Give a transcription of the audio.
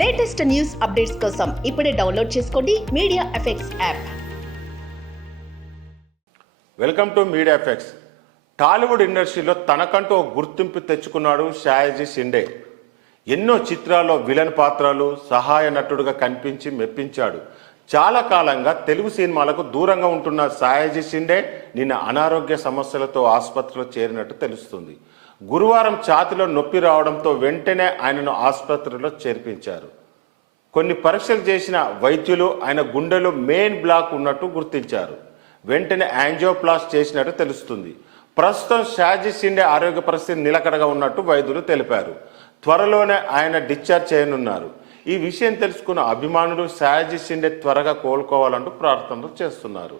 Latest news updates కోసం ఇప్పుడే download చేసుకోండి media effects app. Welcome to media effects. Tollywood ఇండస్ట్రీలో తనకంటూ ఒక గుర్తింపు తెచ్చుకున్నాడు షాయాజీ షిండే. ఎన్నో చిత్రాల్లో విలన్ పాత్రలు, సహాయ నటుడుగా కనిపించి మెప్పించాడు. చాలా కాలంగా తెలుగు సినిమాలకు దూరంగా ఉంటున్న షాయాజీ షిండే నిన్న అనారోగ్య సమస్యలతో ఆసుపత్రిలో చేరినట్టు తెలుస్తుంది. గురువారం ఛాతీలో నొప్పి రావడంతో వెంటనే ఆయనను ఆసుపత్రిలో చేర్పించారు. కొన్ని పరీక్షలు చేసిన వైద్యులు ఆయన గుండెలో మెయిన్ బ్లాక్ ఉన్నట్టు గుర్తించారు. వెంటనే యాంజియోప్లాస్ట్ చేసినట్టు తెలుస్తుంది. ప్రస్తుతం షాయాజీ షిండే ఆరోగ్య పరిస్థితి నిలకడగా ఉన్నట్టు వైద్యులు తెలిపారు. త్వరలోనే ఆయన డిశ్చార్జ్ చేయనున్నారు. ఈ విషయం తెలుసుకున్న అభిమానులు షాయాజీ షిండే త్వరగా కోలుకోవాలంటూ ప్రార్థనలు చేస్తున్నారు.